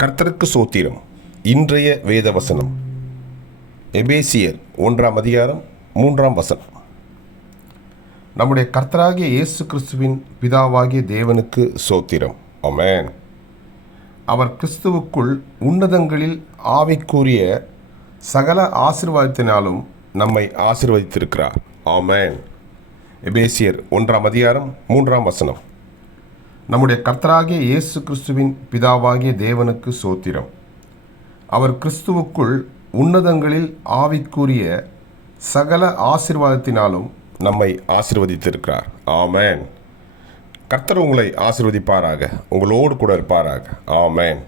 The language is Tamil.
கர்த்தருக்கு சோத்திரம். இன்றைய வேத வசனம் எபேசியர் 1:3 நம்முடைய கர்த்தராகிய இயேசு கிறிஸ்துவின் பிதாவாகிய தேவனுக்கு சோத்திரம். ஆமென். அவர் கிறிஸ்துவுக்குள் உன்னதங்களில் ஆவிக்குரிய சகல ஆசீர்வாதத்தினாலும் நம்மை ஆசீர்வதித்திருக்கிறார். ஆமென். எபேசியர் 1:3 நம்முடைய கர்த்தராகிய இயேசு கிறிஸ்துவின் பிதாவாகிய தேவனுக்கு சோத்திரம். அவர் கிறிஸ்துவுக்குள் உன்னதங்களில் ஆவிக்குரிய சகல ஆசீர்வாதத்தினாலும் நம்மை ஆசீர்வதித்திருக்கிறார். ஆமென். கர்த்தர் உங்களை ஆசீர்வதிப்பாராக, உங்களோடு கூட இருப்பாராக. ஆமென்.